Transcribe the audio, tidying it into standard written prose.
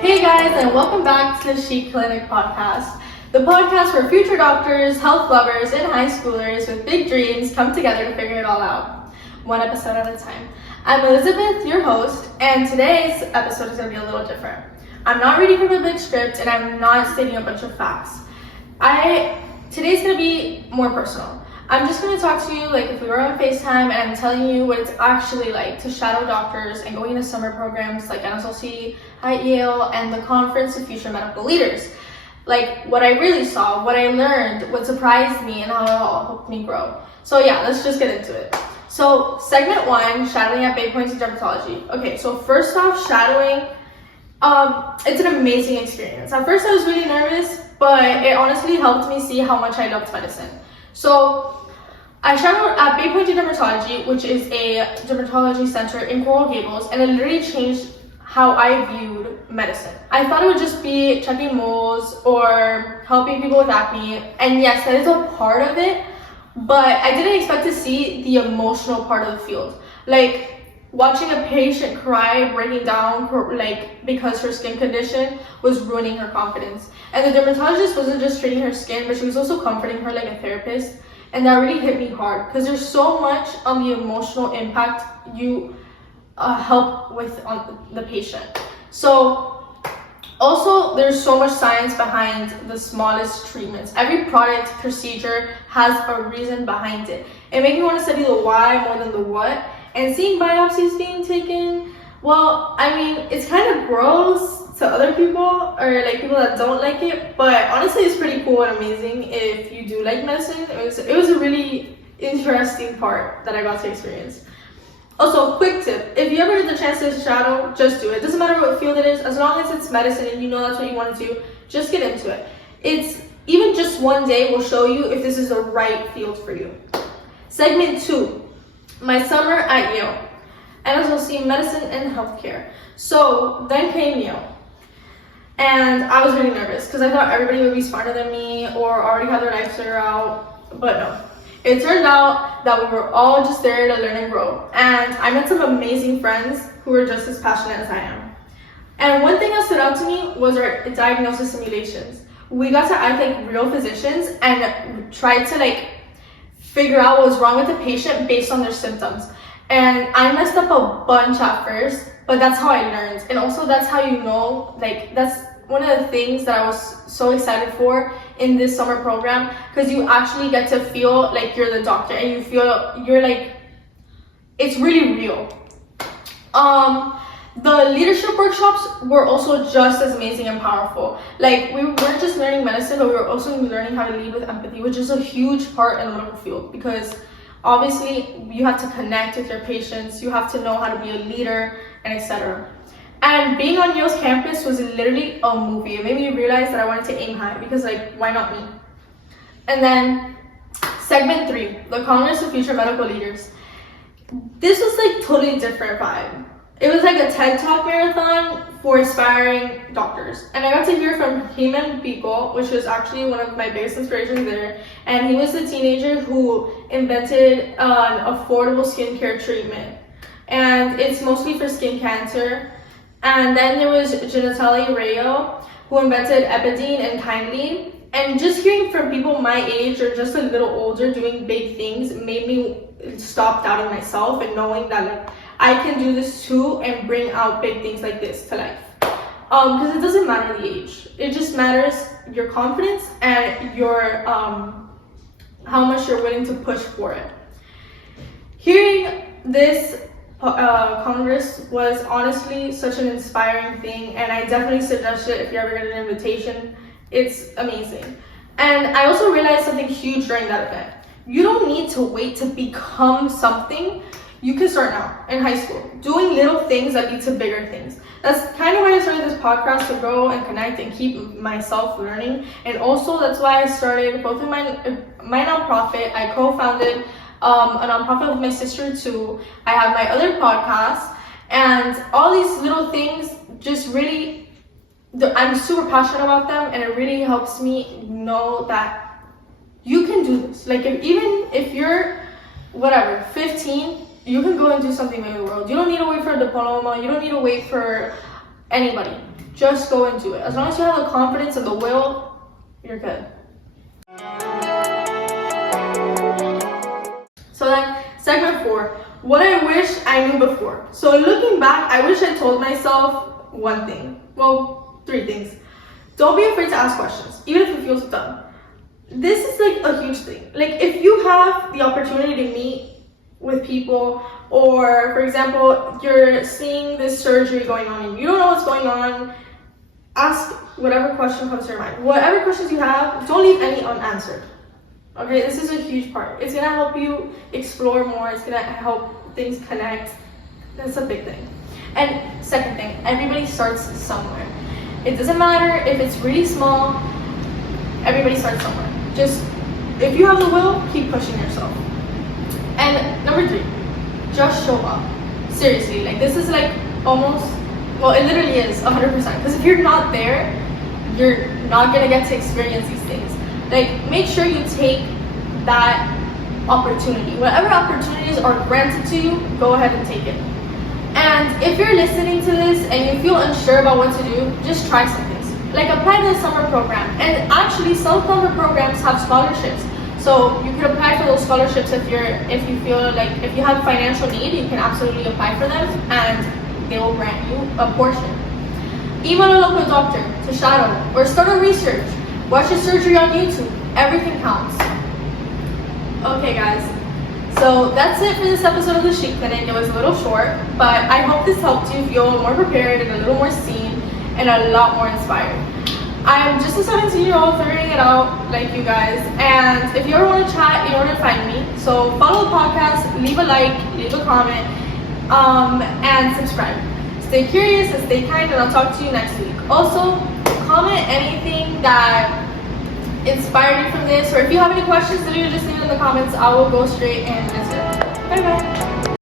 Hey guys, and welcome back to the Chic Clinic podcast, the podcast where future doctors, health lovers, and high schoolers with big dreams come together to figure it all out, one episode at a time. I'm Elizabeth, your host, and today's episode is going to be a little different. I'm not reading from a big script, and I'm not stating a bunch of facts. Today's going to be more personal. I'm just going to talk to you like if we were on FaceTime, and I'm telling you what it's actually like to shadow doctors and going to summer programs like NSLC at Yale and the Conference of Future Medical Leaders. Like what I really saw, what I learned, what surprised me, and how it all helped me grow. So yeah, let's just get into it. So segment 1, shadowing at Bay Points of Dermatology. Okay, so first off, shadowing, it's an amazing experience. At first I was really nervous, but it honestly helped me see how much I loved medicine. So I shadowed at Bay Points of Dermatology, which is a dermatology center in Coral Gables, and it literally changed how I viewed medicine. I thought it would just be checking moles or helping people with acne, and yes, that is a part of it, but I didn't expect to see the emotional part of the field. Like watching a patient cry, breaking down, like because her skin condition was ruining her confidence. And the dermatologist wasn't just treating her skin, but she was also comforting her like a therapist. And that really hit me hard because there's so much on the emotional impact you help with on the patient. So also there's so much science behind the smallest treatments. Every product, procedure has a reason behind it. It made me want to study the why more than the what. And seeing biopsies being taken, well, I mean, it's kind of gross to other people or like people that don't like it, but honestly it's pretty cool and amazing if you do like medicine. It was a really interesting part that I got to experience. Also, quick tip, if you ever get the chance to shadow, just do it. Doesn't matter what field it is, as long as it's medicine and you know that's what you want to do, just get into it. It's even just one day will show you if this is the right field for you. Segment 2, my summer at Yale, NSLC medicine and healthcare. So then came Yale. And I was really nervous because I thought everybody would be smarter than me or already have their life figured out, but no. It turned out that we were all just there to learn and grow. And I met some amazing friends who were just as passionate as I am. And one thing that stood out to me was our diagnosis simulations. We got to act like real physicians and tried to like figure out what was wrong with the patient based on their symptoms. And I messed up a bunch at first, but that's how I learned. And also that's how you know, like that's one of the things that I was so excited for in this summer program, because you actually get to feel like you're the doctor and you feel you're like, it's really real. The leadership workshops were also just as amazing and powerful. Like we weren't just learning medicine, but we were also learning how to lead with empathy, which is a huge part in the medical field because obviously you have to connect with your patients, you have to know how to be a leader, and etc. And being on Yale's campus was literally a movie. It made me realize that I wanted to aim high because like, why not me? And then segment 3, the Congress of Future Medical Leaders. This was like totally different vibe. It was like a TED Talk marathon for aspiring doctors. And I got to hear from Heyman Beagle, which was actually one of my biggest inspirations there. And he was the teenager who invented an affordable skincare treatment. And it's mostly for skin cancer. And then there was Genitali Rayo, who invented Epidine and Kindly. And just hearing from people my age or just a little older doing big things made me stop doubting myself and knowing that like I can do this too and bring out big things like this to life. Because it doesn't matter the age. It just matters your confidence and your how much you're willing to push for it. Hearing this Congress was honestly such an inspiring thing, and I definitely suggest it if you ever get an invitation. It's amazing. And I also realized something huge during that event. You don't need to wait to become something. You can start now in high school, doing little things that lead to bigger things. That's kind of why I started this podcast, to grow and connect and keep myself learning. And also that's why I started both of my nonprofit. I co-founded a nonprofit with my sister too. I have my other podcast, and all these little things just really, I'm super passionate about them, and it really helps me know that you can do this. Like even if you're whatever 15, you can go and do something in the world. You don't need to wait for a diploma. You don't need to wait for anybody. Just go and do it. As long as you have the confidence and the will, you're good. So then, segment 4, what I wish I knew before. So looking back, I wish I told myself one thing. Well, 3 things. Don't be afraid to ask questions, even if it feels dumb. This is like a huge thing. Like if you have the opportunity to meet with people, or for example, you're seeing this surgery going on and you don't know what's going on, ask whatever question comes to your mind. Whatever questions you have, don't leave any unanswered. Okay, this is a huge part. It's gonna help you explore more. It's gonna help things connect. That's a big thing. And second thing, everybody starts somewhere. It doesn't matter if it's really small, everybody starts somewhere. Just, if you have the will, keep pushing yourself. And number 3, just show up. Seriously, like this is like almost, well, it literally is 100%. Because if you're not there, you're not gonna get to experience these things. Like, make sure you take that opportunity. Whatever opportunities are granted to you, go ahead and take it. And if you're listening to this and you feel unsure about what to do, just try some things. Like apply to the summer program. And actually, some summer programs have scholarships. So you can apply for those scholarships if you feel like if you have financial need, you can absolutely apply for them and they will grant you a portion. Email a local doctor to shadow or start a research. Watch a surgery on YouTube. Everything counts. Okay, guys. So that's it for this episode of the Chic Clinic. It was a little short, but I hope this helped you feel more prepared and a little more seen and a lot more inspired. I'm just a 17-year-old figuring it out like you guys, and if you ever want to chat, you know where to find me. So follow the podcast, leave a like, leave a comment, and subscribe. Stay curious and stay kind, and I'll talk to you next week. Also, comment anything that inspired you from this, or if you have any questions, literally just leave it in the comments. I will go straight and answer. Bye bye.